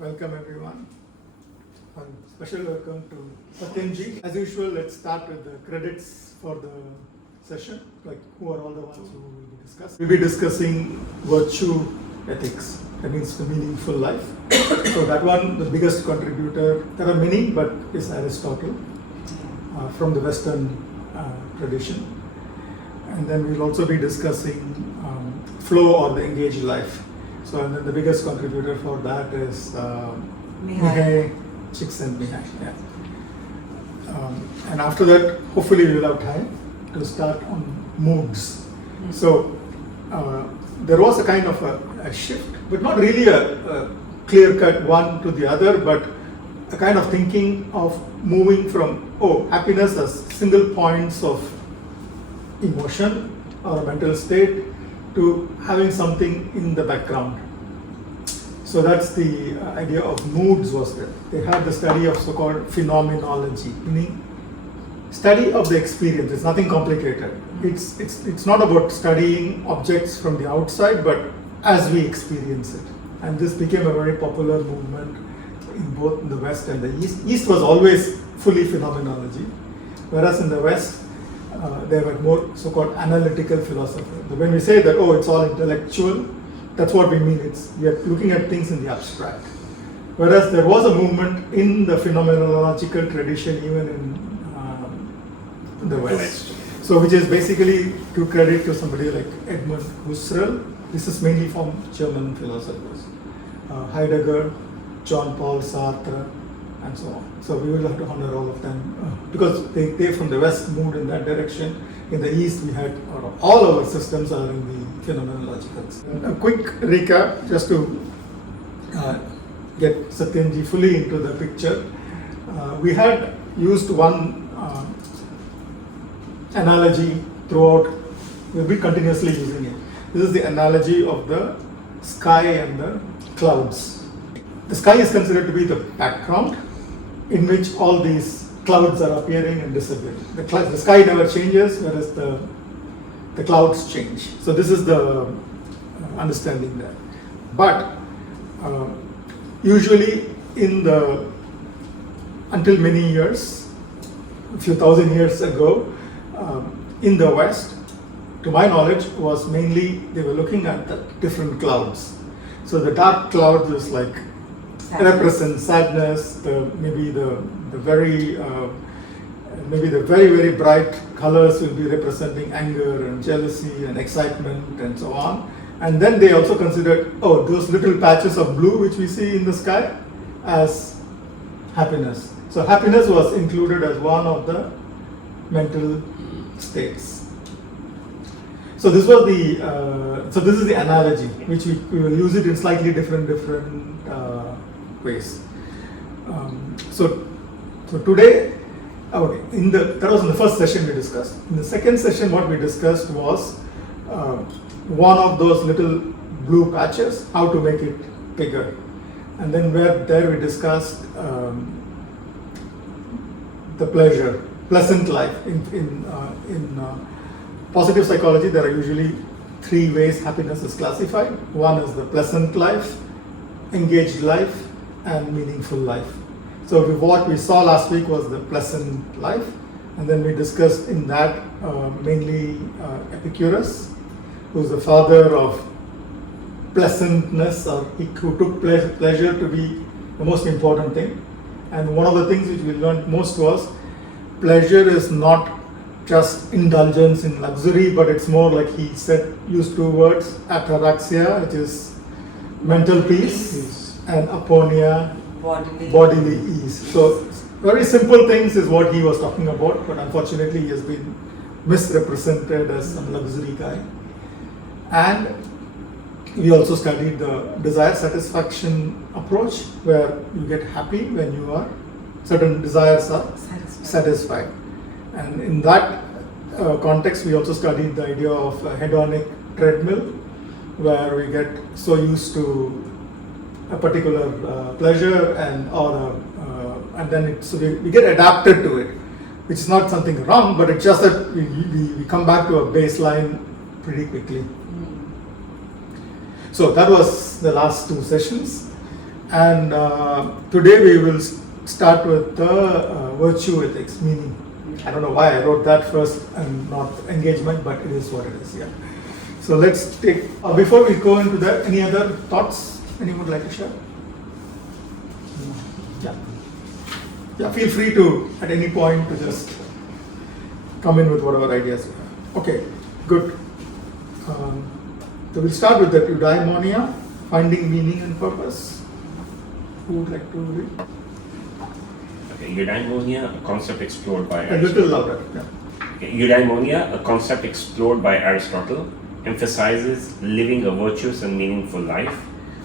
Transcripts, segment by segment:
Welcome everyone, and special welcome to Satyamji. As usual, let's start with the credits for the session, like who are all the ones who will be discussed. We'll be discussing virtue ethics, that means the meaningful life. So that one, the biggest contributor, there are many, but is Aristotle from the Western tradition. And then we'll also be discussing flow or the engaged life. So and then the biggest contributor for that is Mihai Csikszentmihalyi. Yeah. And after that, hopefully we will have time to start on moods. So there was a kind of a shift, but not really a clear-cut one to the other, but a kind of thinking of moving from happiness as single points of emotion or a mental state to having something in the background. So that's the idea of moods was there. They had the study of so-called phenomenology, meaning study of the experience. It's nothing complicated. It's not about studying objects from the outside, but as we experience it. And this became a very popular movement in both the West and the East. East was always fully phenomenology, whereas in the West, they were more so-called analytical philosophy. When we say that, it's all intellectual, that's what we mean. We are looking at things in the abstract. Whereas there was a movement in the phenomenological tradition, even in the West. So which is basically to credit to somebody like Edmund Husserl. This is mainly from German philosophers. Heidegger, John Paul Sartre, and so on. So we will have to honor all of them because they from the West moved in that direction. In the East, we had all our systems are in the phenomenological. A quick recap, just to get Satyamji fully into the picture. We had used one analogy throughout. We'll be continuously using it. This is the analogy of the sky and the clouds. The sky is considered to be the background in which all these clouds are appearing and disappearing. The sky never changes, whereas the clouds change. So this is the understanding there. But usually until many years, a few thousand years ago, in the West, to my knowledge, was mainly they were looking at the different clouds. So the dark clouds is like represent sadness, maybe the very very bright colors will be representing anger and jealousy and excitement and so on. And then they also considered those little patches of blue which we see in the sky as happiness. So happiness was included as one of the mental states. So this was this is the analogy which we will use it in slightly different ways. So today, that was in the first session we discussed. In the second session, what we discussed was one of those little blue patches, how to make it bigger. And then we discussed the pleasant life. In positive psychology, there are usually three ways happiness is classified. One is the pleasant life, engaged life, and meaningful life. So what we saw last week was the pleasant life, and then we discussed in that mainly Epicurus, who's the father of pleasantness, or who took pleasure to be the most important thing. And one of the things which we learned most was pleasure is not just indulgence in luxury, but it's more like he used two words, ataraxia, which is mental peace, and aponia, bodily ease. So very simple things is what he was talking about, but unfortunately he has been misrepresented as some luxury guy. And we also studied the desire satisfaction approach, where you get happy when certain desires are satisfied. And in that context, we also studied the idea of a hedonic treadmill, where we get so used to a particular pleasure and then we get adapted to it, which is not something wrong, but it's just that we come back to a baseline pretty quickly. So that was the last two sessions. And today we will start with the virtue ethics, meaning. I don't know why I wrote that first and not engagement, but it is what it is, yeah. So let's take, before we go into that, any other thoughts anyone would like to share? Yeah. Yeah, feel free to, at any point, to just come in with whatever ideas you have. Okay, good. So we'll start with the eudaimonia, finding meaning and purpose. Who would like to read? Okay, eudaimonia, a concept explored by A little louder, yeah. Okay, eudaimonia, a concept explored by Aristotle, emphasizes living a virtuous and meaningful life,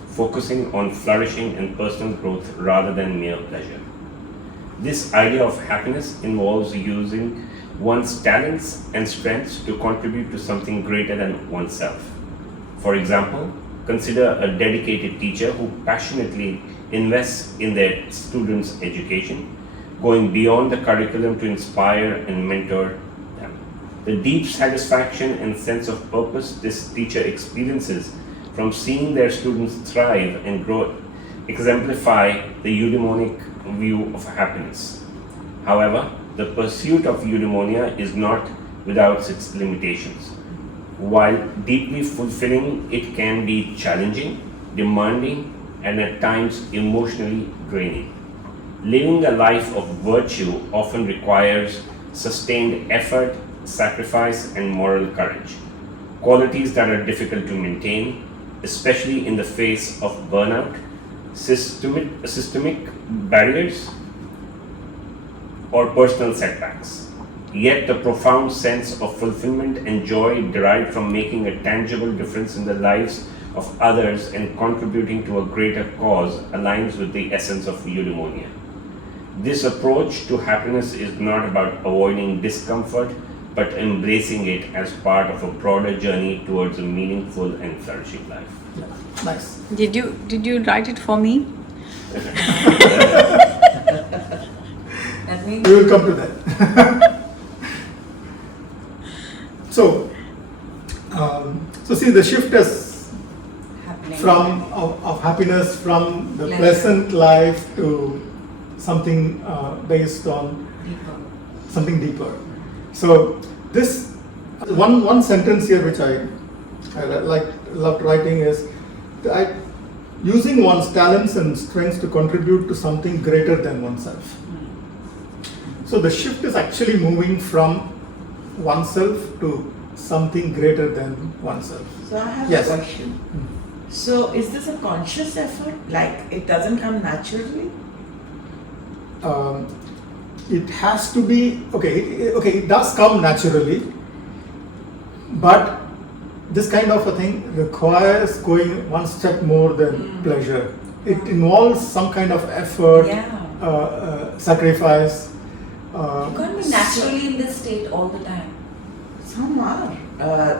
focusing on flourishing and personal growth rather than mere pleasure. This idea of happiness involves using one's talents and strengths to contribute to something greater than oneself. For example, consider a dedicated teacher who passionately invests in their students' education, going beyond the curriculum to inspire and mentor them. The deep satisfaction and sense of purpose this teacher experiences from seeing their students thrive and grow exemplify the eudaimonic view of happiness. However, the pursuit of eudaimonia is not without its limitations. While deeply fulfilling, it can be challenging, demanding, and at times emotionally draining. Living a life of virtue often requires sustained effort, sacrifice, and moral courage, qualities that are difficult to maintain, especially in the face of burnout, systemic barriers, or personal setbacks. Yet the profound sense of fulfillment and joy derived from making a tangible difference in the lives of others and contributing to a greater cause aligns with the essence of eudaimonia. This approach to happiness is not about avoiding discomfort, but embracing it as part of a broader journey towards a meaningful and flourishing life. Yeah. Nice. Did you write it for me? That means We will come to that. So see the shift is happening from of happiness from the Pleasure. pleasant life to something based on deeper. something deeper. So this one sentence here which I loved writing is that using one's talents and strengths to contribute to something greater than oneself. So the shift is actually moving from oneself to something greater than oneself. So I have Yes. a question. So is this a conscious effort? Like it doesn't come naturally? It has to be okay. It does come naturally, but this kind of a thing requires going one step more than pleasure. It involves some kind of effort, Yeah. sacrifice. You can't be naturally in this state all the time. Some are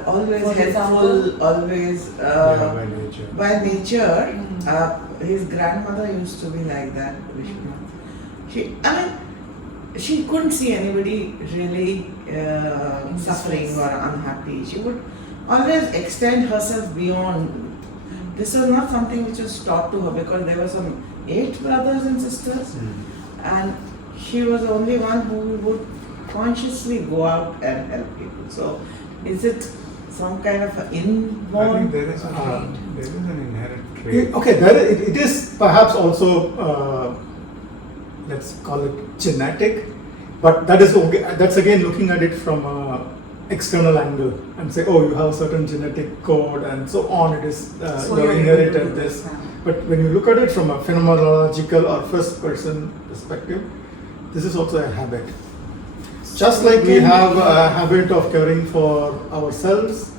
always For helpful, example? always by nature. by nature. Mhm. His grandmother used to be like that. Vishwanath. She couldn't see anybody really suffering or unhappy. She would always extend herself beyond. This was not something which was taught to her because there were some 8 brothers and sisters, and she was the only one who would consciously go out and help people. So, is it some kind of an I inborn? think there is an inherent trait. Okay, it is perhaps also let's call it genetic, but that is okay. That's again looking at it from a external angle and say, oh, you have a certain genetic code and so on. It is So you you're have able to inherited do this. this. But when you look at it from a phenomenological or first person perspective, this is also a habit. Just like we have a habit of caring for ourselves,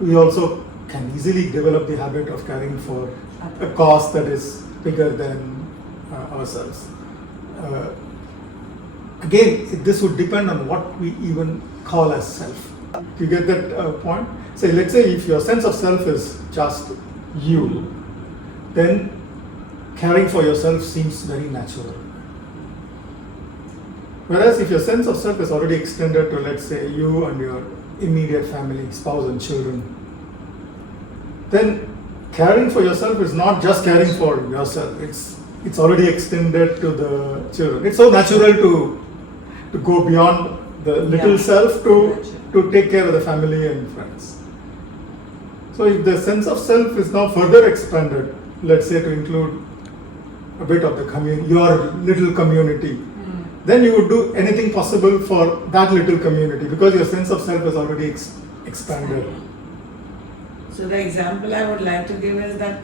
we also can easily develop the habit of caring for a cause that is bigger than ourselves. Again, this would depend on what we even call as self. You get that point? Say, let's say if your sense of self is just you, then caring for yourself seems very natural. Whereas if your sense of self is already extended to, let's say, you and your immediate family, spouse and children, then caring for yourself is not just caring for yourself. It's already extended to the children. It's so natural to go beyond the little Yeah. self to take care of the family and friends. So if the sense of self is now further expanded, let's say to include a bit of the your little community, then you would do anything possible for that little community because your sense of self is already expanded. So the example I would like to give is that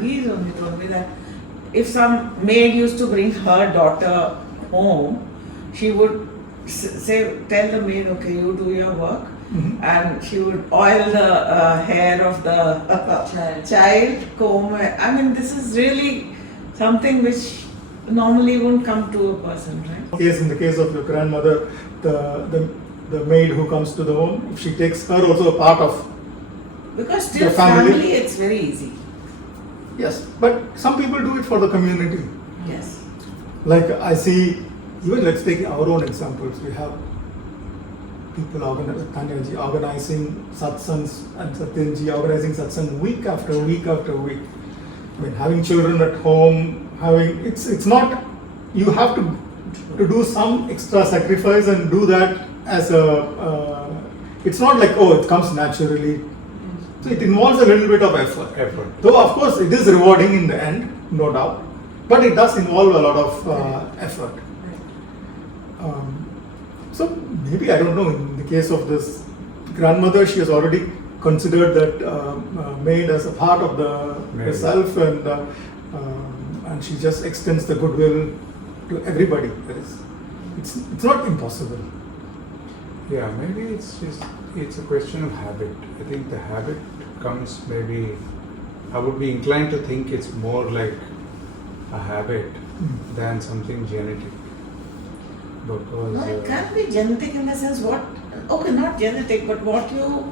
he's only told me that if some maid used to bring her daughter home, she would tell the maid, okay, you do your work, and she would oil the hair of the child, comb. I mean, this is really something which normally wouldn't come to a person, right? In the case of your grandmother, the maid who comes to the home, if she takes her also a part of. Because still The family. family, it's very easy. Yes, but some people do it for the community. Yes. Like I see, even let's take our own examples. We have people organizing satsangs and Satyanji organizing satsang week after week after week. I mean, having children at home, it's not, you have to do some extra sacrifice and do that as it's not like, oh, it comes naturally. So it involves a little bit of effort. Though of course it is rewarding in the end, no doubt, but it does involve a lot of effort. So maybe, I don't know, in the case of this grandmother, she has already considered that maid as a part of the Maid. self, and she just extends the goodwill to everybody. It's not impossible. Yeah, maybe it's a question of habit. I think the habit comes maybe, I would be inclined to think it's more like a habit than something genetic. Because No, it can't be genetic in the sense not genetic, but what you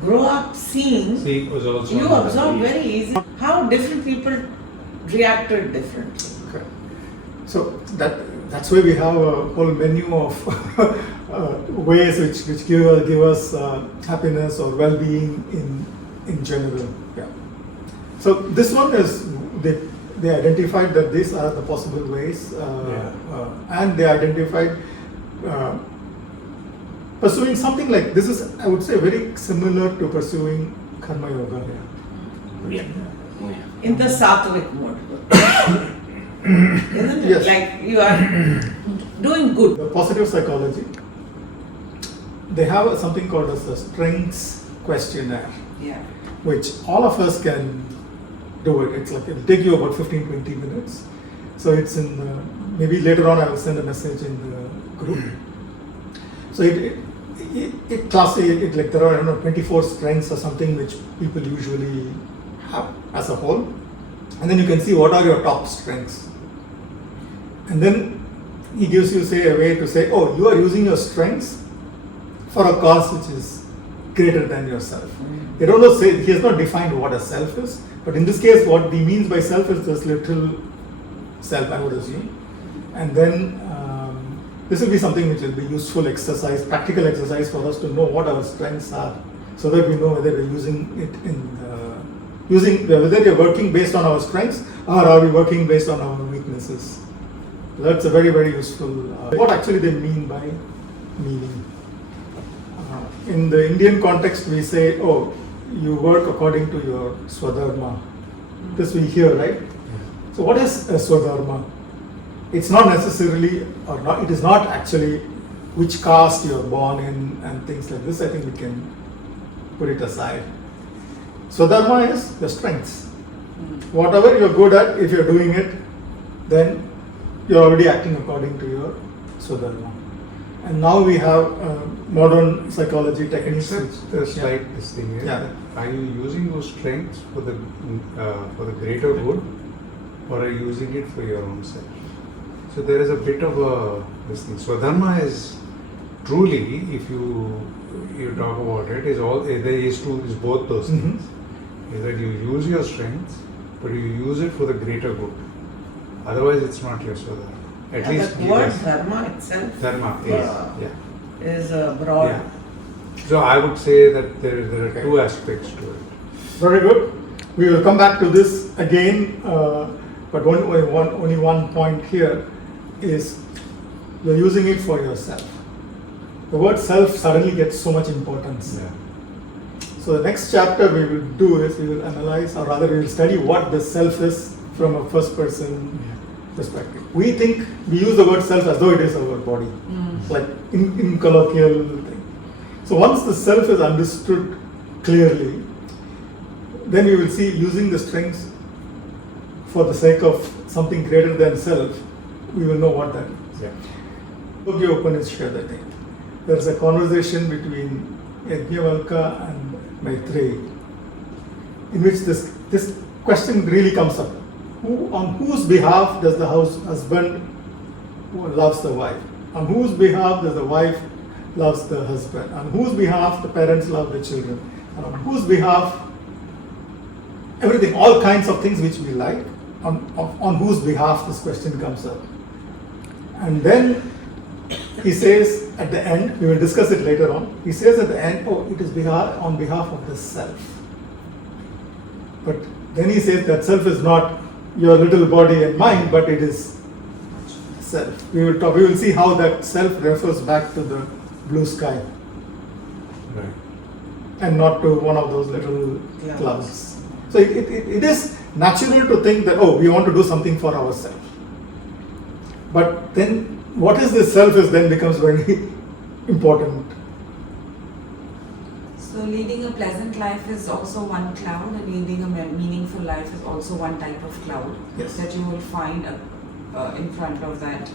grow up seeing, see, it was also you another- absorb very easily how different people reacted differently. Okay. So that's why we have a whole menu of ways which give us happiness or well-being in general. Yeah. So this one is they identified that these are the possible ways, and they identified pursuing something like this is, I would say, very similar to pursuing karma yoga. Yeah. In the sattvic mode. Isn't it? Yes. Like you are doing good. The positive psychology, they have something called as the strengths questionnaire, Yeah. which all of us can do it. It's like it'll take you about 15-20 minutes. So it's in the, maybe later on I will send a message in the group. So it like there are, I don't know, 24 strengths or something which people usually have as a whole. And then you can see what are your top strengths. And then he gives you, say, a way to say, oh, you are using your strengths for a cause which is greater than yourself. They don't know, say, he has not defined what a self is, but in this case, what he means by self is this little self, I would assume. And then this will be something which will be useful exercise, practical exercise for us to know what our strengths are, so that we know whether we're using it whether we're working based on our strengths or are we working based on our weaknesses. That's a very, very useful. What actually they mean by meaning. In the Indian context, we say, oh, you work according to your swadharma. This we hear, right? So what is a swadharma? It's not necessarily, or not, it is not actually which caste you're born in and things like this. I think we can put it aside. Swadharma is your strengths. Whatever you're good at, if you're doing it, then you're already acting according to your swadharma. And now we have modern psychology techniques. Except the slight this thing is, Yeah. are you using those strengths for the greater good, or are you using it for your own self? So there is a bit of a this thing. Swadharma is truly, if you talk about it, is both those things. Is that you use your strengths, but you use it for the greater good. Otherwise, it's not your swadharma. At least the word dharma itself dharma is broad. Yeah. So I would say that there are two aspects to it. Very good. We will come back to this again, but only one point here is you're using it for yourself. The word self suddenly gets so much importance. Yeah. So the next chapter we will do is we will analyze, or rather we will study what the self is from a first person perspective. We think we use the word self as though it is our body, like in colloquial thing. So once the self is understood clearly, then we will see using the strengths for the sake of something greater than self, we will know what that is. Yeah. Yogi Upanishad, I think. There's a conversation between Yajnavalkya and Maitreyi, in which this question really comes up. On whose behalf does the husband loves the wife? On whose behalf does the wife loves the husband? On whose behalf the parents love the children? And on whose behalf everything, all kinds of things which we like, on whose behalf this question comes up. And then he says at the end, we will discuss it later on, he says at the end, oh, it is on behalf of the self. But then he says that self is not your little body and mind, but it is self. We will see how that self refers back to the blue sky Right. and not to one of those little clouds. So it is natural to think that, oh, we want to do something for ourselves. But then what is this self is then becomes very important. So leading a pleasant life is also one cloud, and leading a meaningful life is also one type of cloud Yes. that you will find in front of that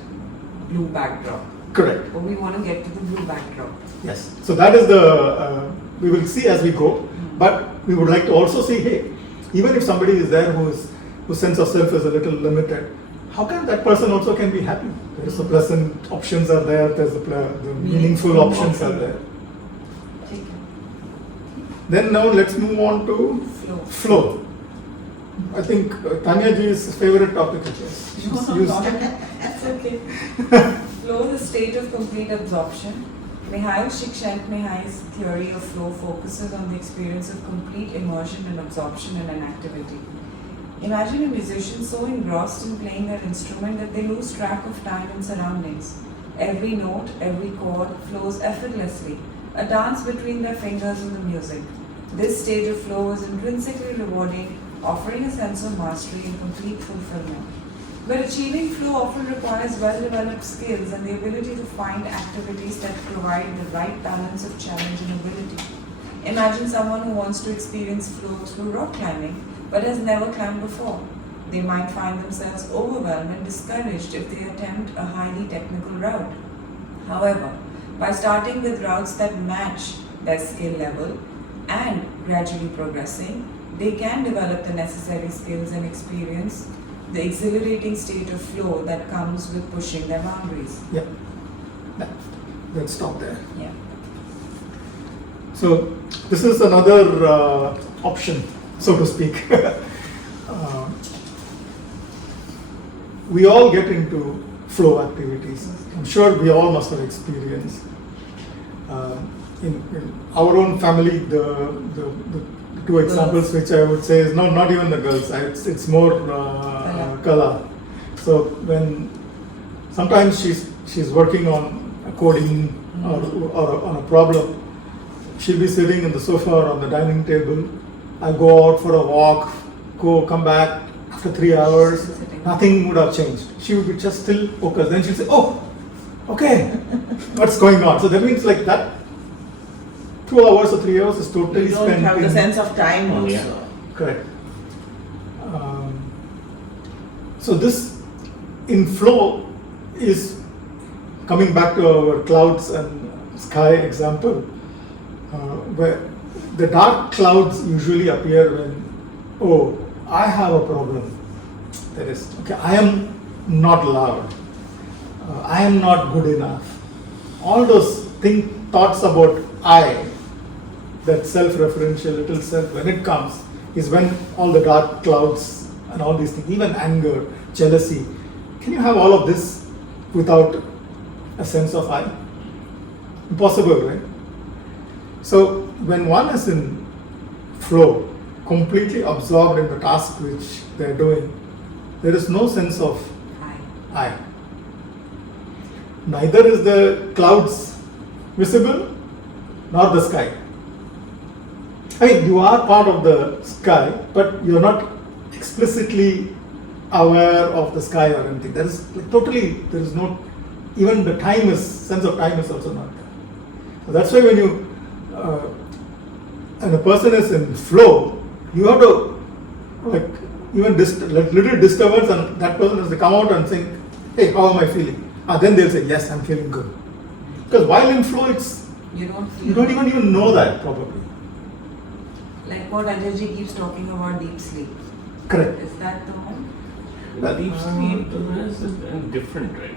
blue backdrop. Correct. But we want to get to the blue backdrop. Yes. So that is the, we will see as we go, but we would like to also see, hey, even if somebody is there whose sense of self is a little limited, how can that person also can be happy? There is the pleasant options are there, there's the meaningful options are there. Okay. Then now let's move on to flow. I think Tanya ji's favorite topic it is. She's used- That's okay. Flow is a state of complete absorption. Mihail Csikszentmihalyi's theory of flow focuses on the experience of complete immersion and absorption in an activity. Imagine a musician so engrossed in playing their instrument that they lose track of time and surroundings. Every note, every chord flows effortlessly, a dance between their fingers and the music. This stage of flow is intrinsically rewarding, offering a sense of mastery and complete fulfillment. But achieving flow often requires well-developed skills and the ability to find activities that provide the right balance of challenge and ability. Imagine someone who wants to experience flow through rock climbing but has never climbed before. They might find themselves overwhelmed and discouraged if they attempt a highly technical route. However, by starting with routes that match their skill level and gradually progressing, they can develop the necessary skills and experience the exhilarating state of flow that comes with pushing their boundaries. Yeah. Let's stop there. Yeah. So this is another option, so to speak. We all get into flow activities. I'm sure we all must have experienced. In our own family, the two examples which I would say is not even the girls. It's more Kala. So when sometimes she's working on a coding or on a problem, she'll be sitting in the sofa or on the dining table. I go out for a walk, come back after 3 hours. Nothing would have changed. She would be just still focused. Then she'll say, "Oh, okay, what's going on?" So that means like that 2 hours or 3 hours is totally You don't spent have the in- sense of time Oh, also. yeah. Correct. So this in flow is coming back to our clouds and sky example, where the dark clouds usually appear when, oh, I have a problem. That is, okay, I am not loud. I am not good enough. All those thoughts about I, that self-referential little self, when it comes, is when all the dark clouds and all these things, even anger, jealousy. Can you have all of this without a sense of I? Impossible, right? So when one is in flow, completely absorbed in the task which they are doing, there is no sense of Hi. I. Neither is the clouds visible nor the sky. I mean, you are part of the sky, but you're not explicitly aware of the sky or anything. There is like, totally, there is no, even the time is, sense of time is also not there. So that's why when you, and a person is in flow, you have to, like, even like little disturbance, and that person has to come out and think, hey, how am I feeling? And then they'll say, yes, I'm feeling good. Because while in flow, it's, You don't feel you don't even know that probably. like what Ajay keeps talking about deep sleep. Correct. Is that the one? Deep sleep is different, right?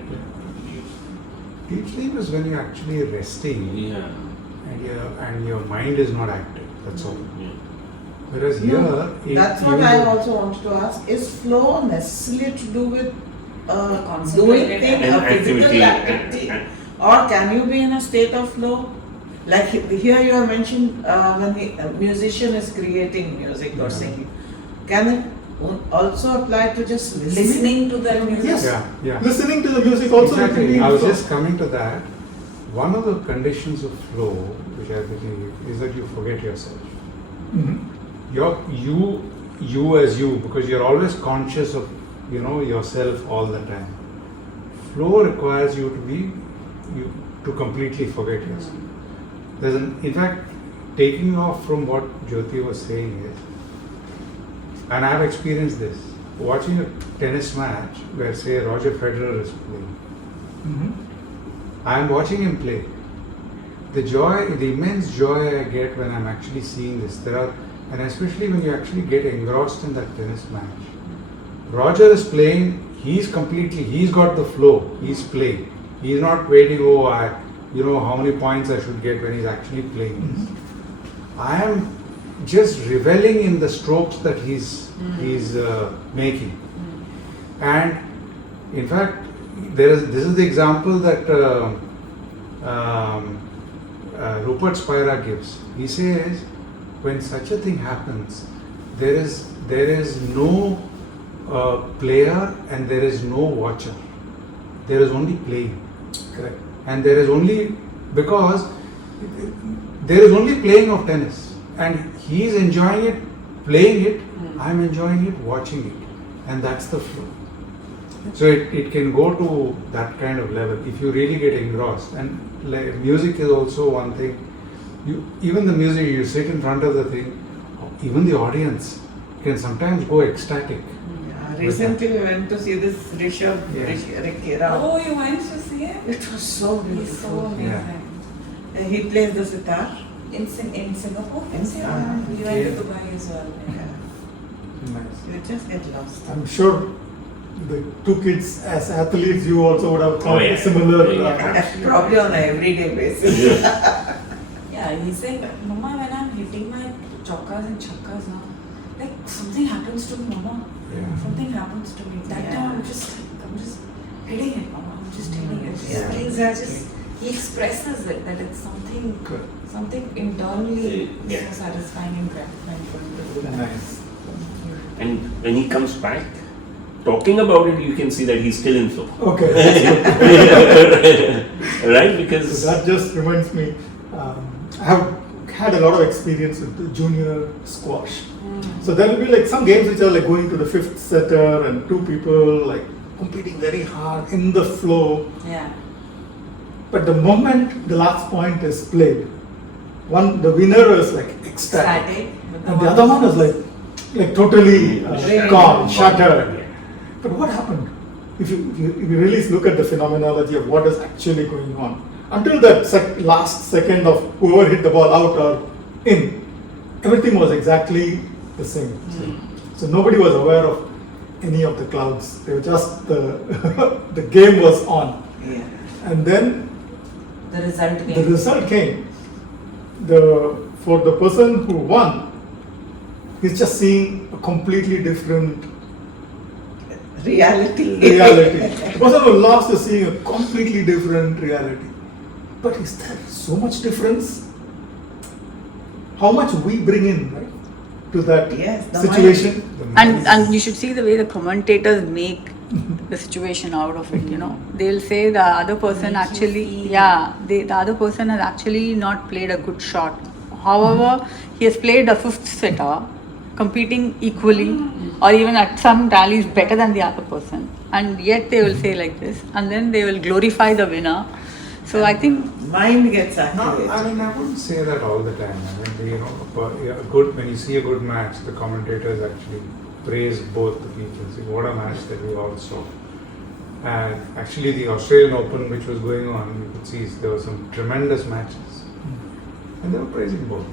Deep sleep is when you're actually resting Yeah. and your mind is not active. That's all. Yeah. Whereas here, That's what even I though- also wanted to ask. Is flow necessarily to do with doing Concentrated thing, and a physical activity, activity? and- Or can you be in a state of flow? Like here you have mentioned when the musician is creating music or singing. Can it also apply to just Listening to the music. Yes. Yeah. Listening to the music also you can Exactly. be in I was flow. just coming to that. One of the conditions of flow, which I believe, is that you forget yourself. Mhm. You as you, because you're always conscious of yourself all the time. Flow requires you to completely forget yourself. In fact, taking off from what Jyoti was saying is, and I've experienced this, watching a tennis match where say Roger Federer is playing. Mhm. I'm watching him play. The immense joy I get when I'm actually seeing this, and especially when you actually get engrossed in that tennis match. Roger is playing, he's got the flow, he's playing. He's not waiting, how many points I should get when he's actually playing this. I am just reveling in the strokes that he's making. And in fact, this is the example that Rupert Spira gives. He says, when such a thing happens, there is no player and there is no watcher. There is only playing. Correct. And there is only, because there is only playing of tennis, and he is enjoying it, playing it, I am enjoying it, watching it, and that's the flow. So it can go to that kind of level if you really get engrossed. And music is also one thing. Even the music, you sit in front of the thing, even the audience can sometimes go ecstatic. Recently we went to see this Rishabh Yes. Ricky Rao. Oh, you went to see him? It was so He's so beautiful. amazing. He plays the sitar. In Singapore? In Singapore. We went Yeah. to Dubai as well. Nice. You just get lost. I'm sure the two kids as athletes, you also would have thought Oh, yeah. similar. Yeah. Probably on an everyday basis. Yeah, he's like, Mama, when I'm hitting my chokkas and chakkas now, like something happens to me, Mama. Yeah. Something happens to me. That Yeah. time I'm just hitting it, Mama. I'm just hitting it. Yeah, He exactly. he expresses it that it's something Correct. internally Yeah. so satisfying and gratifying for him to do that. Nice. And when he comes back, talking about it, you can see that he's still in flow. Okay. That's good. Right? So Because that just reminds me, I have had a lot of experience with the junior squash. So there will be like some games which are like going to the fifth setter and two people like competing very hard in the flow. Yeah. But the moment the last point is played, the winner is like ecstatic, Static. and the other one is like totally Drained. calm, shattered. Yeah. But what happened? If you really look at the phenomenology of what is actually going on, until that last second of whoever hit the ball out or in, everything was exactly the same. So nobody was aware of any of the clouds. They were just the game was on, Yeah. and then The result the came. result came. For the person who won, he's just seeing a completely different Reality. reality. The person who lost is seeing a completely different reality. But is there so much difference? How much we bring in, right? to that Yes, the situation. The And you should see the way the commentators make the situation out of it. They'll say the other person Makes you actually, feel- the other person has actually not played a good shot. However, he has played a fifth setter, competing equally, or even at some rallies better than the other person, and yet they will say like this, and then they will glorify the winner. So I think mind gets No, activated. I mean, I wouldn't say that all the time. I mean, when you see a good match, the commentators actually praise both the people. See, what a match that we all saw. And actually, the Australian Open, which was going on, you could see there were some tremendous matches. And they were praising both.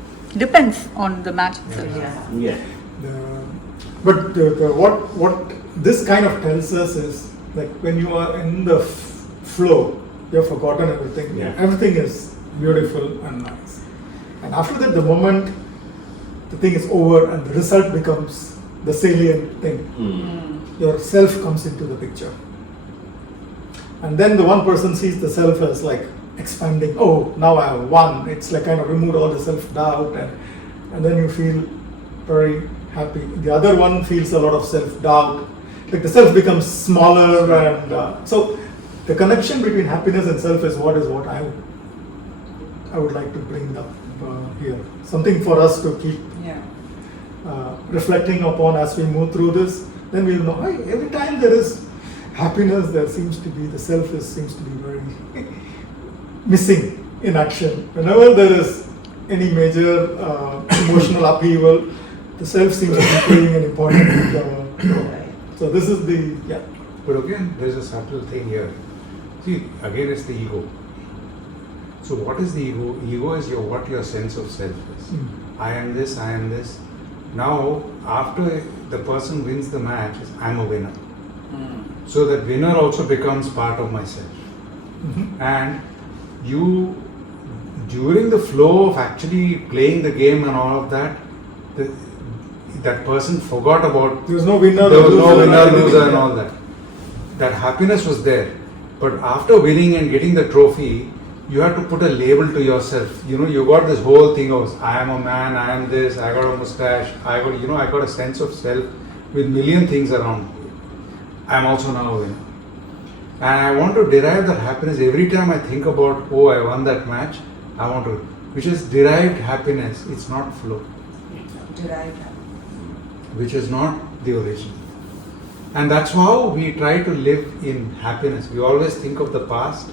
depends on the match itself. Yeah. Yeah. But what this kind of tells us is like when you are in the flow, you have forgotten everything. Yeah. Everything is beautiful and nice. And after that, the moment the thing is over and the result becomes the salient thing, your self comes into the picture. And then the one person sees the self as like expanding. Oh, now I have won. It's like kind of removed all the self doubt, and then you feel very happy. The other one feels a lot of self doubt. Like the self becomes smaller, and so the connection between happiness and self is what I would like to bring up here. Something for us to keep Yeah. reflecting upon as we move through this. Then we'll know, hey, every time there is happiness, there seems to be the self seems to be very missing in action. Whenever there is any major emotional upheaval, the self seems to be playing an important role. Right. So this is the But again, there's a subtle thing here. See, again, it's the ego. So what is the ego? Ego is what your sense of self is. I am this, I am this. Now, after the person wins the match, I'm a winner. So that winner also becomes part of myself. And you, during the flow of actually playing the game and all of that, that person forgot about There was no winner, there was no loser, winner, anything. loser, and all that. That happiness was there, but after winning and getting the trophy, you had to put a label to yourself. You got this whole thing of I am a man, I am this, I got a mustache, I got a sense of self with million things around. I am also now a winner, and I want to derive that happiness every time I think about I won that match. I want to, which is derived happiness. It's not flow, Derived. which is not the original. And that's how we try to live in happiness. We always think of the past,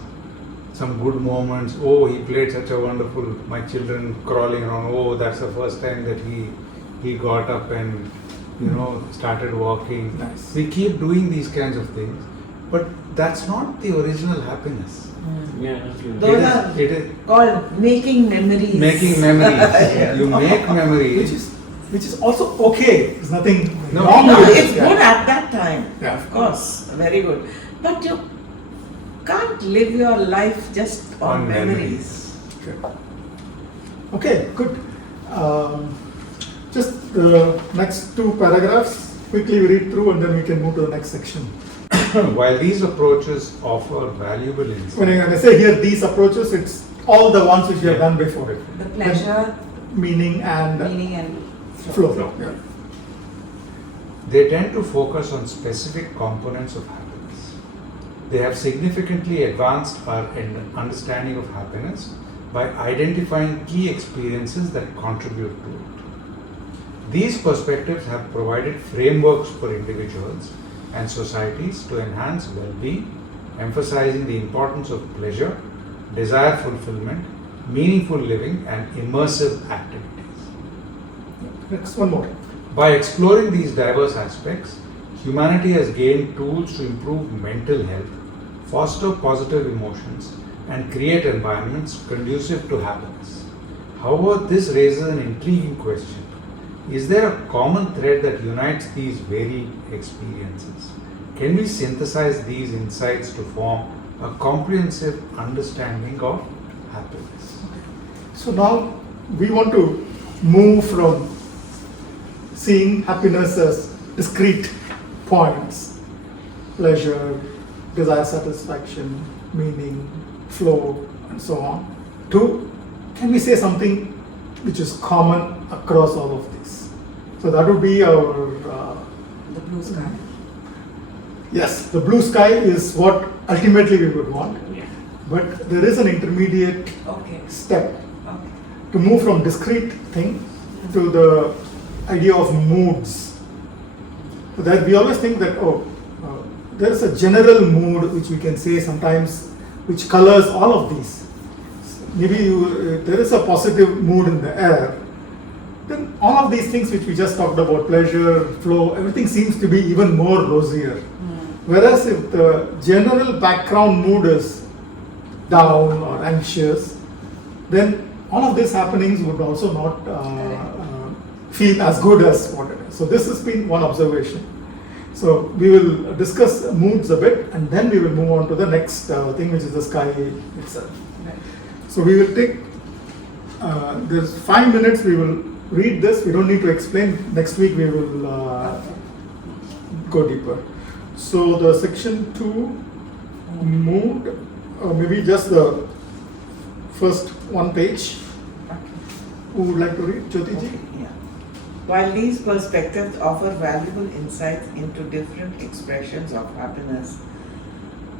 some good moments. Oh, he played such a wonderful, my children crawling around. Oh, that's the first time that he got up and started walking. Nice. We keep doing these kinds of things, but that's not the original happiness. Yeah. Those are It is called making memories. making memories. Yeah. You make memories. which is also okay. There's nothing No, wrong No, with it. it's good at that time. Yeah. Of course, very good. But you can't live your life just on memories. Okay, good. Just the next two paragraphs, quickly we read through and then we can move to the next section. While these approaches offer valuable insights. When I say here these approaches, it's all the ones which we have done before. The pleasure, Meaning and meaning, and flow. Flow. Yeah. They tend to focus on specific components of happiness. They have significantly advanced our understanding of happiness by identifying key experiences that contribute to it. These perspectives have provided frameworks for individuals and societies to enhance well-being, emphasizing the importance of pleasure, desire fulfillment, meaningful living, and immersive activities. Next one more. By exploring these diverse aspects, humanity has gained tools to improve mental health, foster positive emotions, and create environments conducive to happiness. However, this raises an intriguing question. Is there a common thread that unites these varied experiences? Can we synthesize these insights to form a comprehensive understanding of happiness? So now we want to move from seeing happiness as discrete points, pleasure, desire, satisfaction, meaning, flow, and so on, to can we say something which is common across all of these? So that would be our, The blue sky. yes, the blue sky is what ultimately we would want. Yeah. But there is an intermediate Okay. step Okay. to move from discrete thing to the idea of moods. So that we always think that, there is a general mood which we can say sometimes which colors all of these. Maybe there is a positive mood in the air. Then all of these things which we just talked about, pleasure, flow, everything seems to be even more rosier. Whereas if the general background mood is down or anxious, then all of these happenings would also not feel as good as what it is. So this has been one observation. So we will discuss moods a bit and then we will move on to the next thing, which is the sky itself. Right. So we will take, there's 5 minutes, we will read this, we don't need to explain. Next week we will Okay. go deeper. So the section 2, mood, maybe just the first one page. Okay. Who would like to read? Jyoti ji? Yeah. While these perspectives offer valuable insights into different expressions of happiness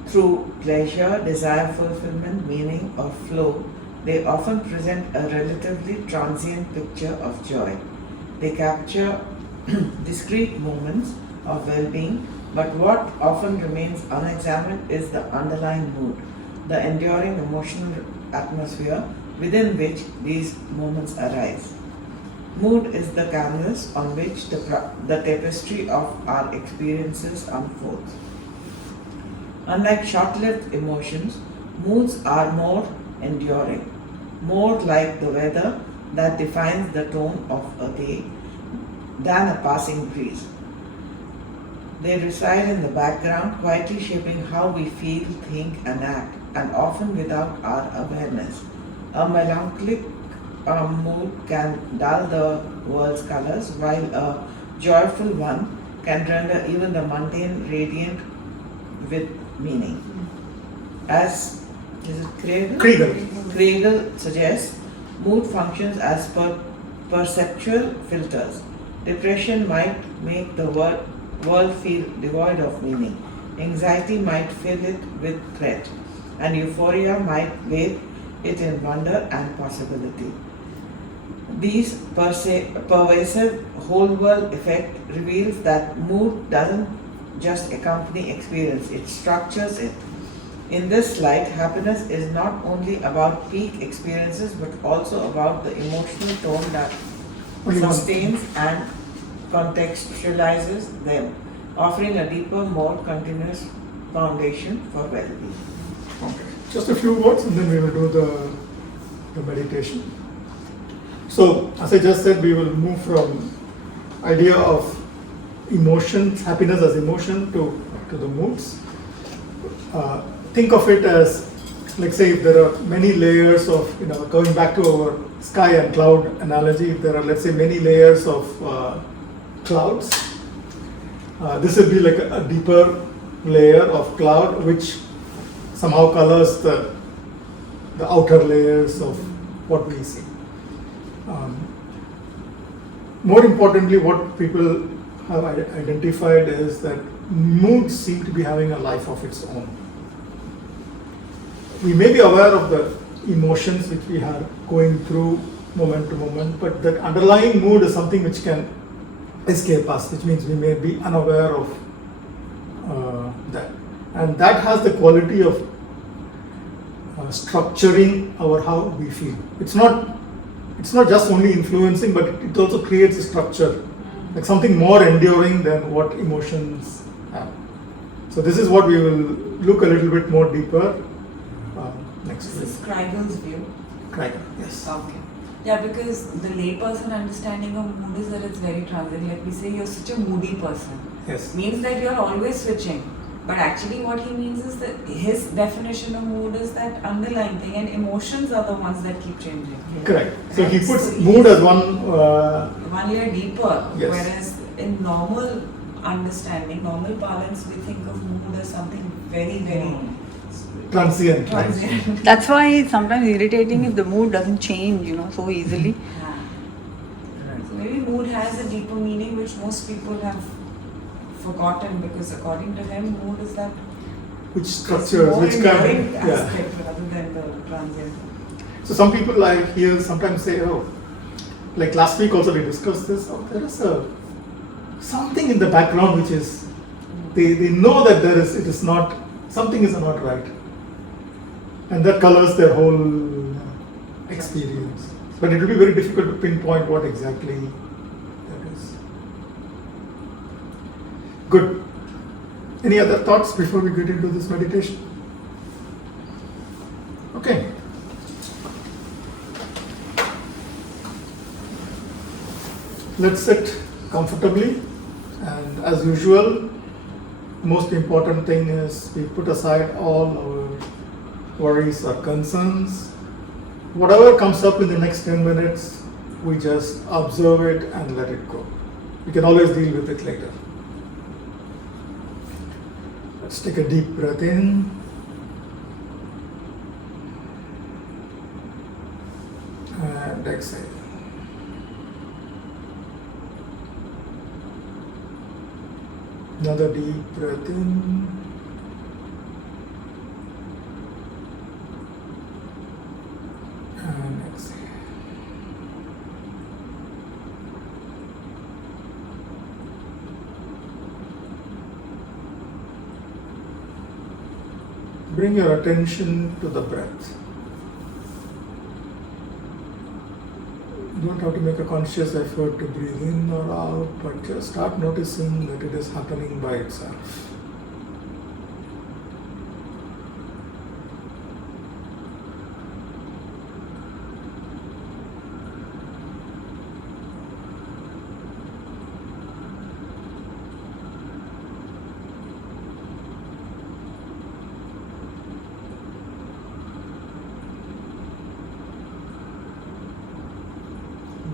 through pleasure, desire fulfillment, meaning, or flow, they often present a relatively transient picture of joy. They capture discrete moments of well-being, but what often remains unexamined is the underlying mood, the enduring emotional atmosphere within which these moments arise. Mood is the canvas on which the tapestry of our experiences unfolds. Unlike short-lived emotions, moods are more enduring, more like the weather that defines the tone of a day than a passing breeze. They reside in the background, quietly shaping how we feel, think, and act, and often without our awareness. A melancholic mood can dull the world's colors, while a joyful one can render even the mundane radiant with meaning. As is it Kriegel? Kriegel. Kriegel suggests, mood functions as perceptual filters. Depression might make the world feel devoid of meaning. Anxiety might fill it with threat, and euphoria might bathe it in wonder and possibility. This pervasive whole world effect reveals that mood doesn't just accompany experience, it structures it. In this light, happiness is not only about peak experiences but also about the emotional tone that sustains and contextualizes them, offering a deeper, more continuous foundation for well-being. Okay. Just a few words and then we will do the meditation. So, as I just said, we will move from idea of emotions, happiness as emotion to the moods. Think of it as, like say, if there are many layers of, going back to our sky and cloud analogy, if there are, let's say, many layers of clouds, this will be like a deeper layer of cloud which somehow colors the outer layers of what we see. More importantly, what people have identified is that moods seem to be having a life of its own. We may be aware of the emotions which we are going through moment to moment, but that underlying mood is something which can escape us, which means we may be unaware of that. And that has the quality of structuring how we feel. It's not just only influencing, but it also creates a structure, like something more enduring than what emotions have. So this is what we will look a little bit more deeper next This week. is Krigel's view. Right. Yes. Okay. Yeah, because the layperson understanding of mood is that it's very transient. Like we say, you're such a moody person. Yes. Means that you're always switching. But actually, what he means is that his definition of mood is that underlying thing, and emotions are the ones that keep changing. Correct. So he Right. puts So mood he's as one. one layer deeper. Yes. Whereas in normal understanding, normal parlance, we think of mood as something very, very Transient. transient. That's why it's sometimes irritating if the mood doesn't change, so easily. Yeah. So maybe mood has a deeper meaning which most people have forgotten, because according to him, mood is that Which structures, more which kind enduring of, yeah. aspect rather than the transient. So some people I hear sometimes say, oh, like last week also we discussed this, oh, there is something in the background which is, they know that it is not, something is not right. And that colors their whole experience. But it will be very difficult to pinpoint what exactly that is. Good. Any other thoughts before we get into this meditation? Okay. Let's sit comfortably, and as usual, most important thing is we put aside all our worries or concerns. Whatever comes up in the next 10 minutes, we just observe it and let it go. We can always deal with it later. Let's take a deep breath in. And exhale. Another deep breath in. And exhale. Bring your attention to the breath. You don't have to make a conscious effort to breathe in or out, but just start noticing that it is happening by itself.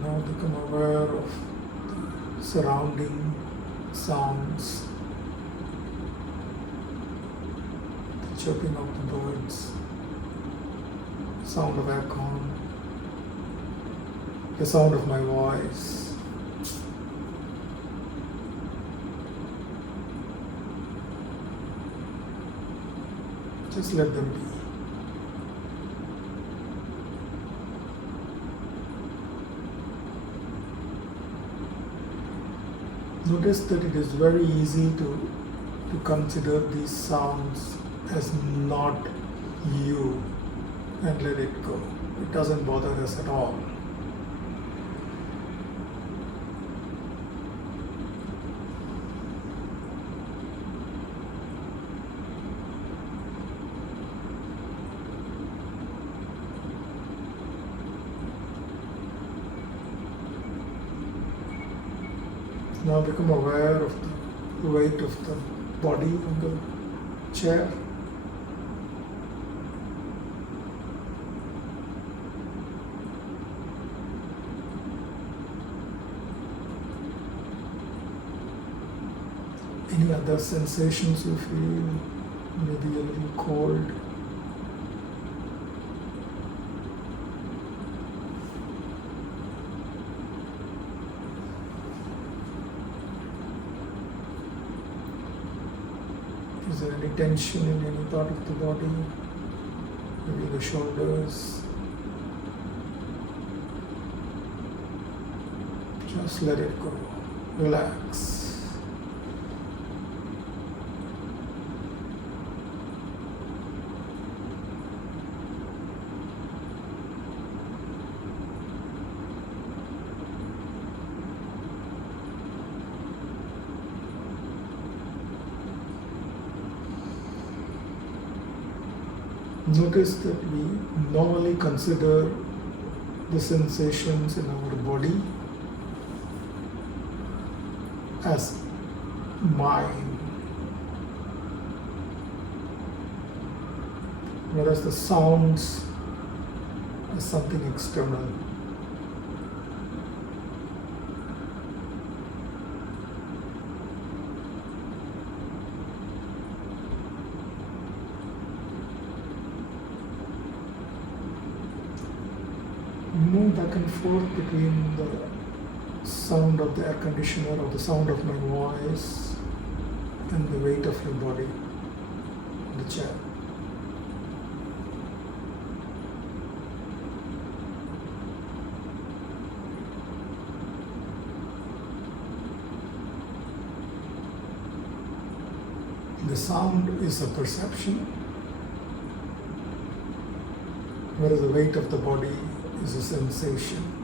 Now become aware of the surrounding sounds, the chirping of the birds, sound of aircon, the sound of my voice. Just let them be. Notice that it is very easy to consider these sounds as not you and let it go. It doesn't bother us at all. Now become aware of the weight of the body on the chair. Any other sensations you feel? Maybe a little cold. Is there any tension in any part of the body? Maybe the shoulders. Just let it go. Relax. Notice that we normally consider the sensations in our body as mine, whereas the sounds as something external. Move back and forth between the sound of the air conditioner or the sound of my voice and the weight of your body, the chair. The sound is a perception, whereas the weight of the body is a sensation.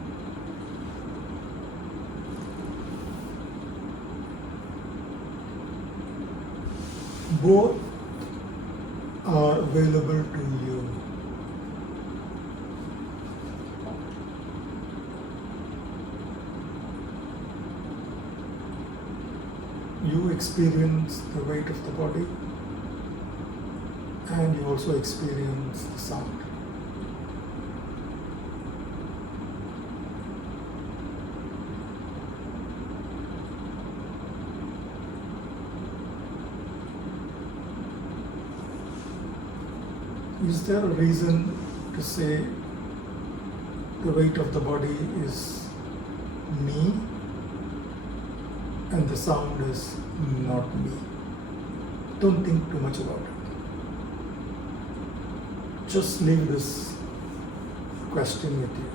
Both are available to you. You experience the weight of the body and you also experience the sound. Is there a reason to say the weight of the body is me and the sound is not me? Don't think too much about it. Just leave this question with you.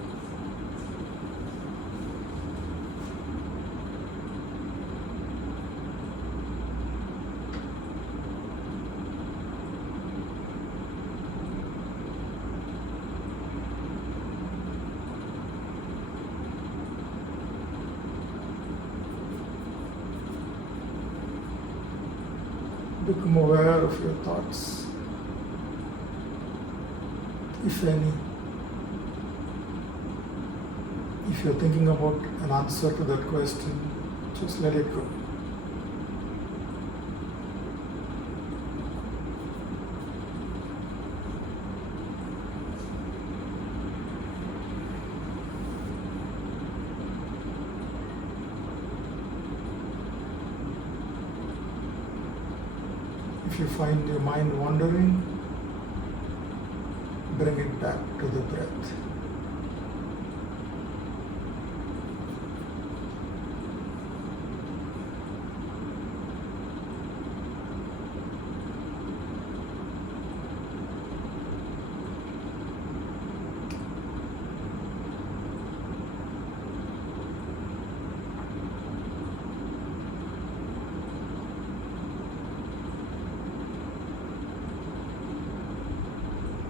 Become aware of your thoughts, if any. If you're thinking about an answer to that question, just let it go. If you find your mind wandering, bring it back to the breath.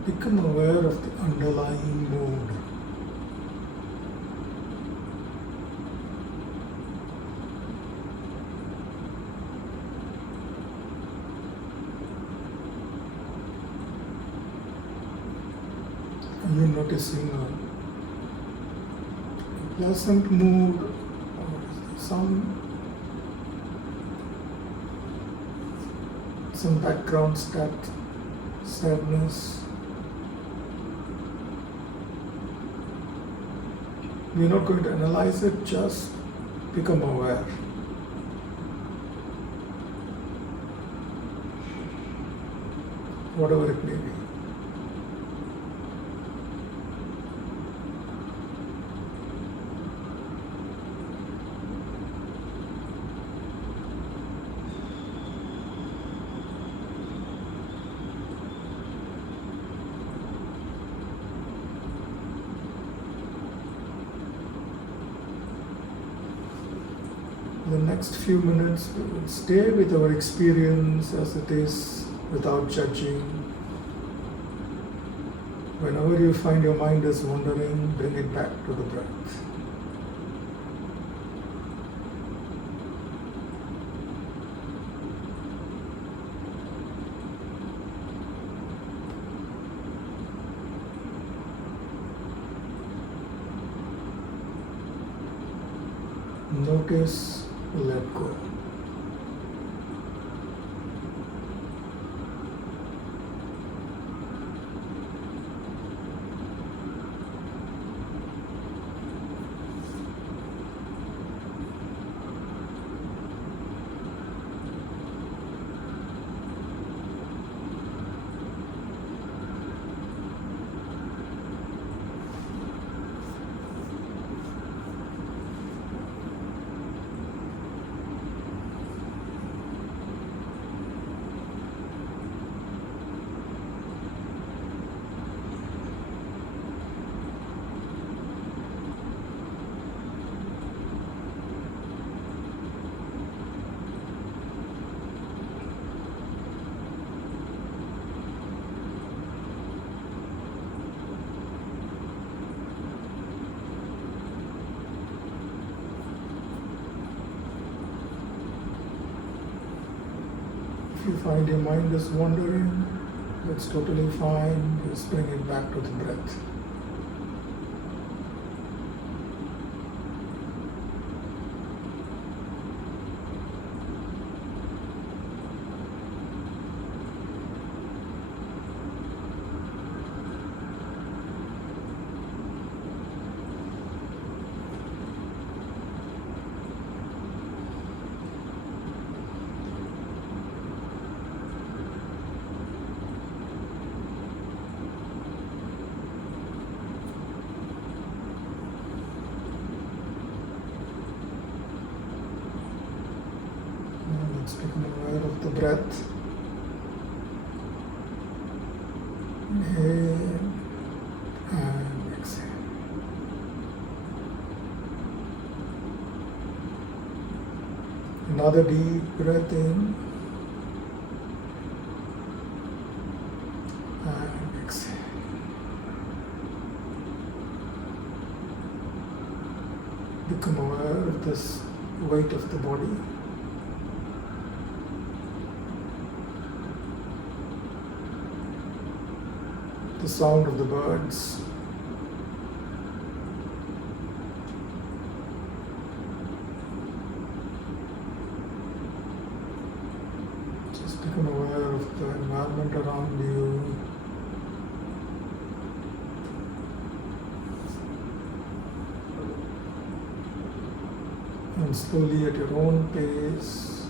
Become aware of the underlying mood. Are you noticing a pleasant mood or some background sadness? We're not going to analyze it, just become aware. Whatever it may be. The next few minutes, we will stay with our experience as it is, without judging. Whenever you find your mind is wandering, bring it back to the breath. Notice, let go. you find your mind is wandering, that's totally fine. Just bring it back to the breath. Now let's become aware of the breath. Inhale and exhale. Another deep breath in and exhale. Become aware of this weight of the body. The sound of the birds. Just become aware of the environment around you. And slowly at your own pace,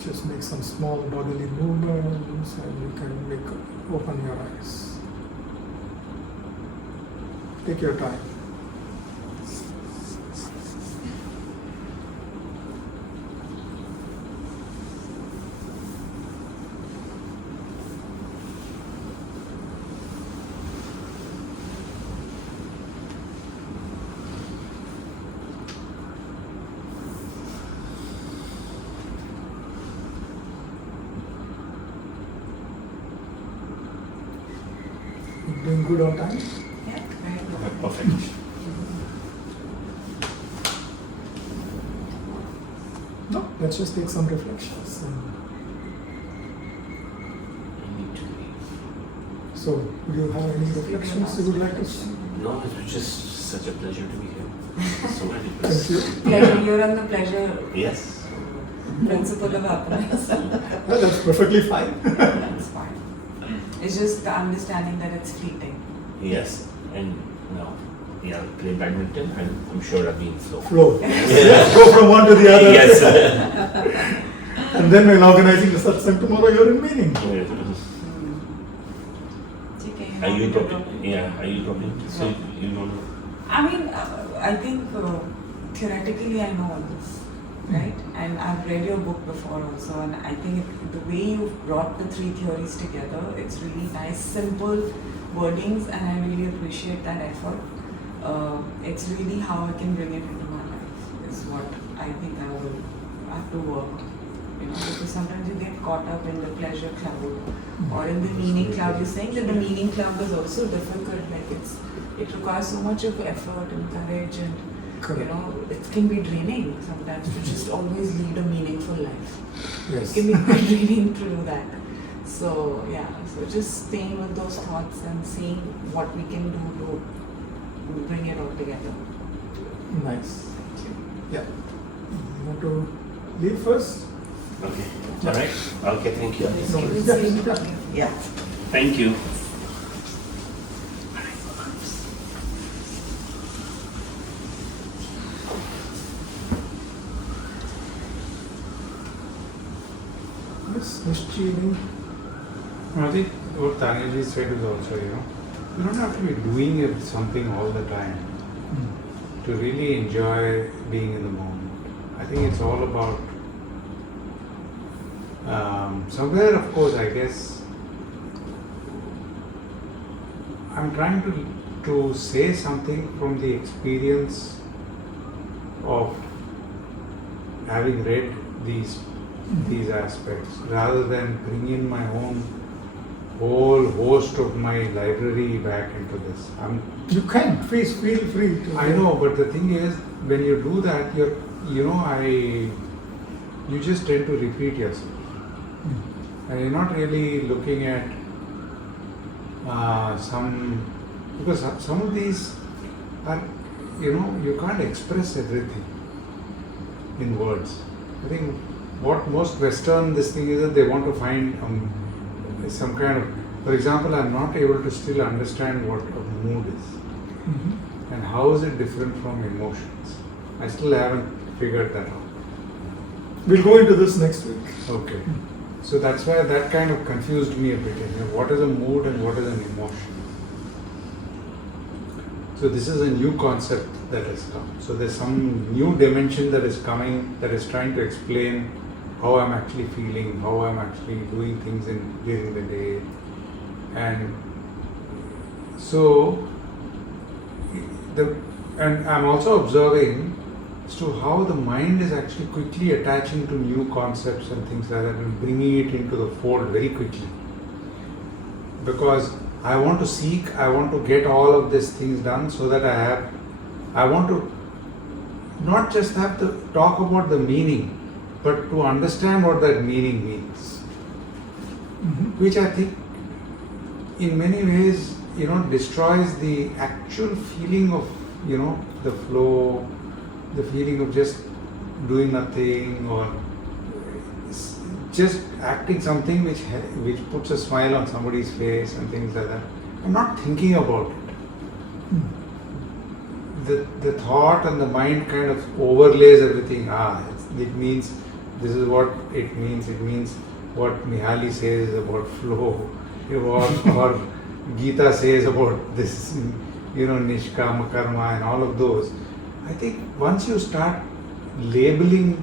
just make some small bodily movements and you can open your eyes. Take your time. You doing good on time? Yeah, very good. Perfect. No, let's just take some reflections. So, do you have any reflections you would like to share? No, it was just such a pleasure to be here. So many Thank you. Pleasure, you're on the pleasure Yes. principle of happiness. Well, that's perfectly fine. That's fine. It's just the understanding that it's fleeting. Yes. And now, yeah, I'll play badminton and I'm sure I'll be in flow. Flow. Yes, go from one to the other. Yes. And then when organizing the satsang tomorrow, you're in meaning. Okay, Are you dropping? dropping? Yeah, are you dropping? So you don't know? I mean, I think theoretically I know all this, right? And I've read your book before also, and I think the way you've brought the three theories together, it's really nice, simple wordings, and I really appreciate that effort. It's really how I can bring it into my life is what I think I will have to work. You know, because sometimes you get caught up in the pleasure cloud or in the meaning cloud. You're saying that the meaning cloud is also difficult. Like it requires so much of effort and courage, and you know, it can be draining sometimes to just always lead a meaningful life. Yes. It can be quite draining to do that. So yeah, so just staying with those thoughts and seeing what we can do to bring it all together. Nice. Yeah. You want to leave first? Okay. All right. Okay, thank you. No, Can we yeah, see- yeah. Yeah. Thank you. Yes, Nishchini. I think what Tanyaji said is also, you don't have to be doing something all the time to really enjoy being in the moment. I think it's all about somewhere, of course, I guess I'm trying to say something from the experience of having read these aspects, rather than bring in my own whole host of my library back into this. You can, please feel free to. I know, but the thing is, when you do that, you just tend to repeat yourself. And you're not really looking at because some of these are, you can't express everything in words. I think what most Western this thing is that they want to find some kind of, for example, I'm not able to still understand what a mood is and how is it different from emotions. I still haven't figured that out. We'll go into this next week. Okay. So that's why that kind of confused me a bit. What is a mood and what is an emotion? So this is a new concept that has come. So there's some new dimension that is coming that is trying to explain how I'm actually feeling, how I'm actually doing things during the day. And so, and I'm also observing as to how the mind is actually quickly attaching to new concepts and things like that and bringing it into the fold very quickly. Because I want to seek, I want to get all of these things done so that I want to not just have to talk about the meaning, but to understand what that meaning means. Which I think in many ways, destroys the actual feeling of, the flow, the feeling of just doing nothing or just acting something which puts a smile on somebody's face and things like that. I'm not thinking about it. The thought and the mind kind of overlays everything. It means this is what it means. It means what Mihaly says about flow, or Gita says about this, Nishkama Karma and all of those. I think once you start labeling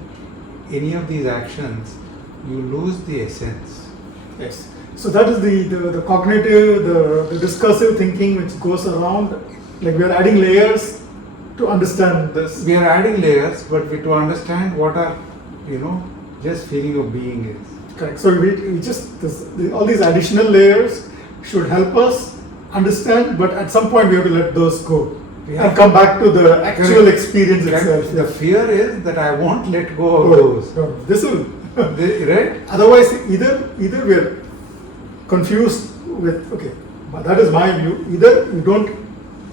any of these actions, you lose the essence. Yes. So that is the cognitive, the discursive thinking which goes around, like we are adding layers to understand this. We are adding layers, but to understand what our, just feeling of being is. Correct. So we just, all these additional layers should help us understand, but at some point we have to let those go. And come back to the actual experience itself. The fear is that I won't let go of those. No, this will. Right? Otherwise, either we are confused with, okay, but that is my view. Either you don't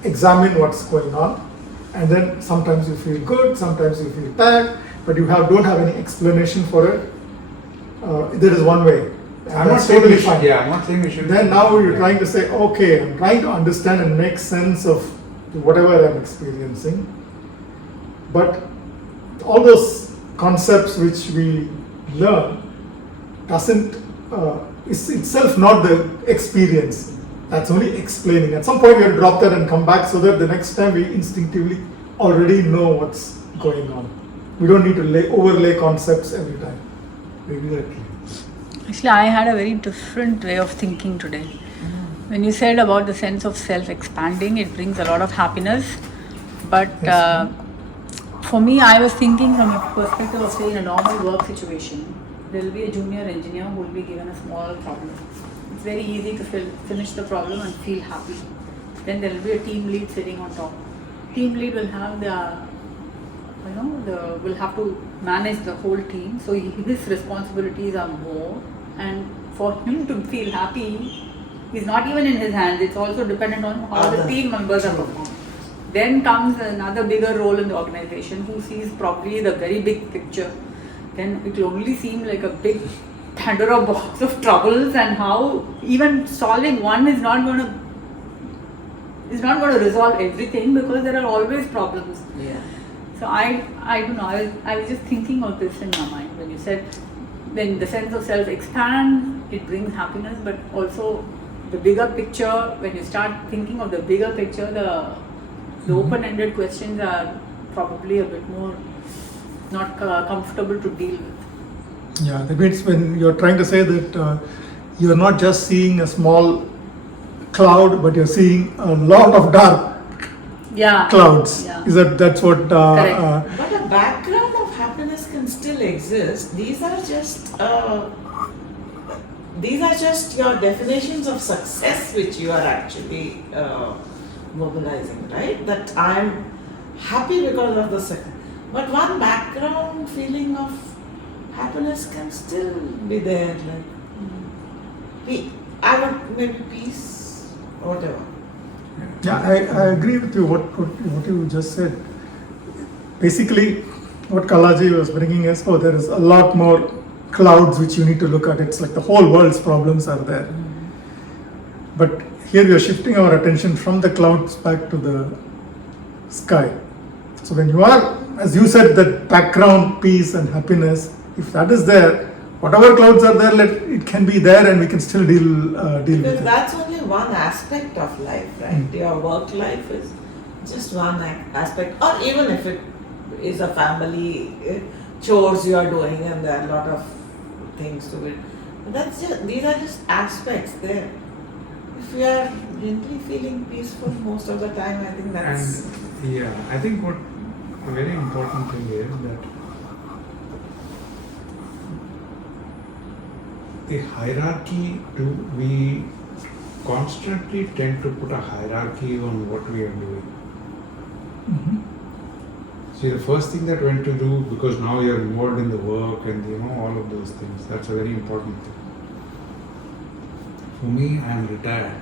examine what's going on, and then sometimes you feel good, sometimes you feel bad, but you don't have any explanation for it. There is one way. I'm not saying we should. Yeah, I'm not saying we should. Then now you're trying to say, okay, I'm trying to understand and make sense of whatever I'm experiencing. But all those concepts which we learn is itself not the experience. That's only explaining. At some point we have to drop that and come back so that the next time we instinctively already know what's going on. We don't need to overlay concepts every time. Exactly. Actually, I had a very different way of thinking today. When you said about the sense of self expanding, it brings a lot of happiness. But for me, I was thinking from a perspective of, say, in a normal work situation, there will be a junior engineer who will be given a small problem. It's very easy to finish the problem and feel happy. Then there will be a team lead sitting on top. Team lead will have will have to manage the whole team. So his responsibilities are more. And for him to feel happy is not even in his hands. It's also dependent on how the team members are performing. Then comes another bigger role in the organization who sees probably the very big picture. Then it will only seem like a big Pandora box of troubles, and how even solving one is not going to resolve everything, because there are always problems. Yeah. So I don't know. I was just thinking of this in my mind when you said, when the sense of self expands, it brings happiness, but also the bigger picture. When you start thinking of the bigger picture, the open-ended questions are probably a bit more not comfortable to deal with. Yeah, that means when you're trying to say that you're not just seeing a small cloud, but you're seeing a lot of dark clouds. Yeah. Is that's what? Correct. But a background of happiness can still exist. These are just your definitions of success which you are actually mobilizing, right? That I'm happy because of the success. But one background feeling of happiness can still be there. Like, I would maybe peace, whatever. Yeah, I agree with you. What you just said. Basically, what Kalaji was bringing is, there is a lot more clouds which you need to look at. It's like the whole world's problems are there. But here we are shifting our attention from the clouds back to the sky. So when you are, as you said, that background peace and happiness, if that is there, whatever clouds are there, it can be there, and we can still deal with Because it. that's only one aspect of life, right? Your work life is just one aspect, or even if it is a family chores you are doing, and there are a lot of things to it. But that's just, these are just aspects there. If we are gently feeling peaceful most of the time, I think that's. And yeah, I think what a very important thing is that the hierarchy, we constantly tend to put a hierarchy on what we are doing. Mhm. See, the first thing that went to do, because now you're involved in the work and all of those things, that's a very important thing. For me, I am retired.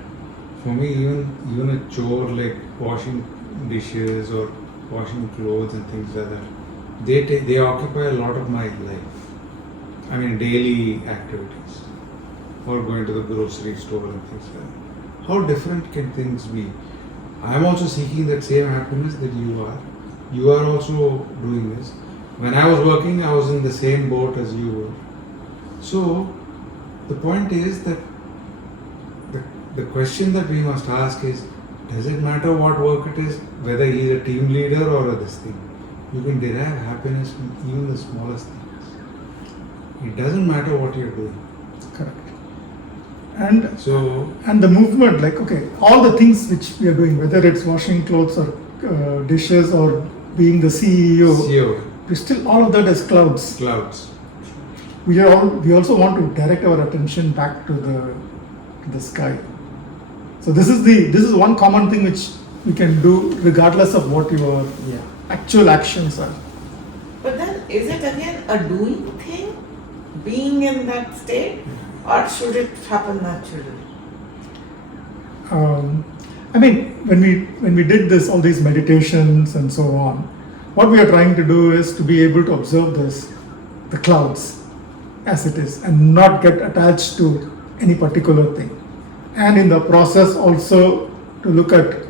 For me, even a chore like washing dishes or washing clothes and things like that, they occupy a lot of my life. I mean, daily activities, or going to the grocery store and things like that. How different can things be? I am also seeking that same happiness that you are. You are also doing this. When I was working, I was in the same boat as you were. So, the point is that the question that we must ask is, does it matter what work it is, whether he is a team leader or this thing? You can derive happiness from even the smallest things. It doesn't matter what you're doing. Correct. And So, the movement, like, okay, all the things which we are doing, whether it's washing clothes or dishes or being the CEO, CEO, we still, all of that is clouds. clouds. We also want to direct our attention back to the sky. So this is one common thing which we can do regardless of what your actual actions are. But then, is it again a doing thing, being in that state, or should it happen naturally? I mean, when we did all these meditations and so on, what we are trying to do is to be able to observe the clouds as it is, and not get attached to any particular thing. And in the process also to look at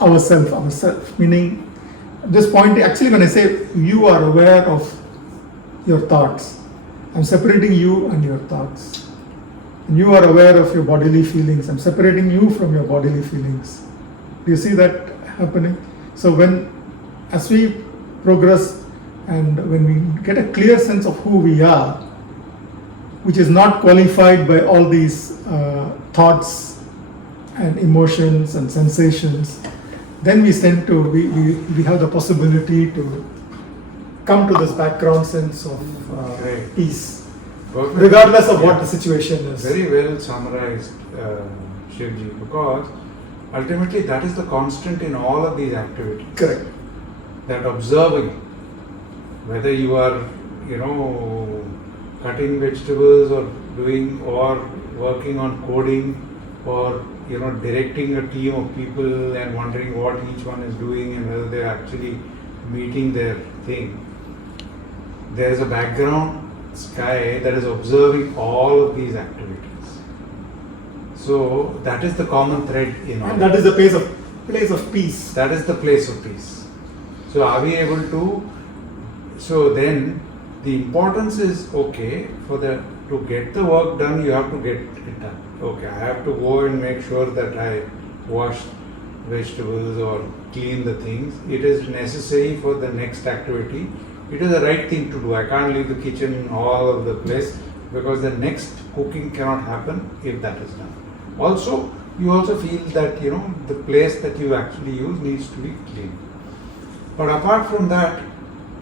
ourselves, meaning at this point, actually when I say you are aware of your thoughts, I'm separating you and your thoughts. And you are aware of your bodily feelings, I'm separating you from your bodily feelings. Do you see that happening? So as we progress and when we get a clear sense of who we are, which is not qualified by all these thoughts and emotions and sensations, then we have the possibility to come to this background sense of Right. peace, Perfect. regardless of what Yeah. the situation is. Very well summarized, Shivji, because ultimately that is the constant in all of these activities. Correct. That observing, whether you are, cutting vegetables or working on coding or, directing a team of people and wondering what each one is doing and whether they're actually meeting their thing. There is a background sky that is observing all of these activities. So that is the common thread in all. And that is the place of peace. That is the place of peace. So are we able to? So then the importance is, okay, to get the work done, you have to get it done. Okay, I have to go and make sure that I wash vegetables or clean the things. It is necessary for the next activity. It is the right thing to do. I can't leave the kitchen all over the place because the next cooking cannot happen if that is done. Also, you also feel that the place that you actually use needs to be clean. But apart from that,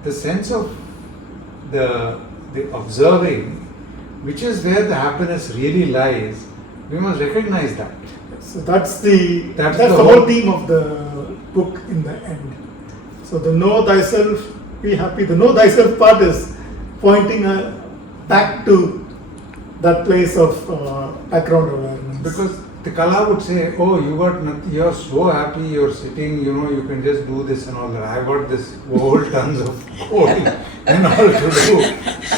the sense of the observing, which is where the happiness really lies, we must recognize that. So that's the the whole whole- theme of the book in the end. So the know thyself, be happy. The know thyself part is pointing back to that place of background awareness. Because the Kala would say, oh, you're so happy, you're sitting, you can just do this and all that. I've got this whole tons of coding and all to do.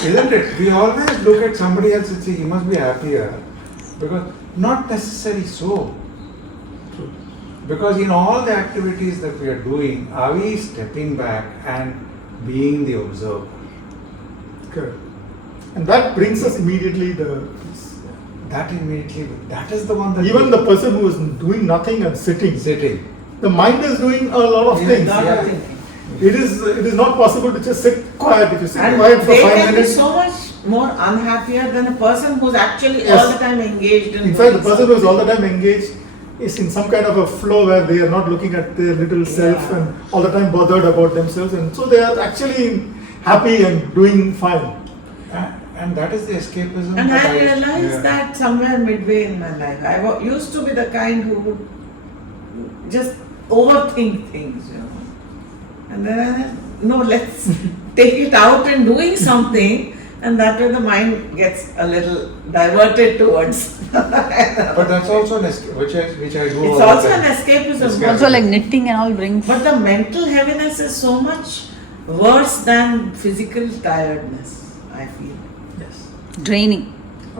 Isn't it? We always look at somebody else and say, he must be happier. Because not necessarily so. Because in all the activities that we are doing, are we stepping back and being the observer? Correct. And that brings us immediately That is the one that even the person who is doing nothing and sitting, sitting. the mind is doing a lot of Yeah, things. Lot Yeah. of thinking. It is not possible to just sit quiet. If you sit And quiet for they 5 can be minutes, so much more unhappier than a person who's actually Yes. all the time engaged in in fact, the doing person who is all the something. time engaged is in some kind of a flow where they are not looking at their little self Yeah. and all the time bothered about themselves, and so they are actually happy and doing fine. And that is the escapism. And that I realized yeah. that somewhere midway in my life, I used to be the kind who would just overthink things, And then I said, no, let's take it out in doing something, and that way the mind gets a little diverted towards. But that's also an escape, which I do. It's all also the an time. escapism. Escapism. Also, like knitting and all brings. But the mental heaviness is so much worse than physical tiredness, I feel. Yes. Draining.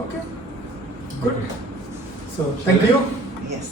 Okay. Good. So thank you.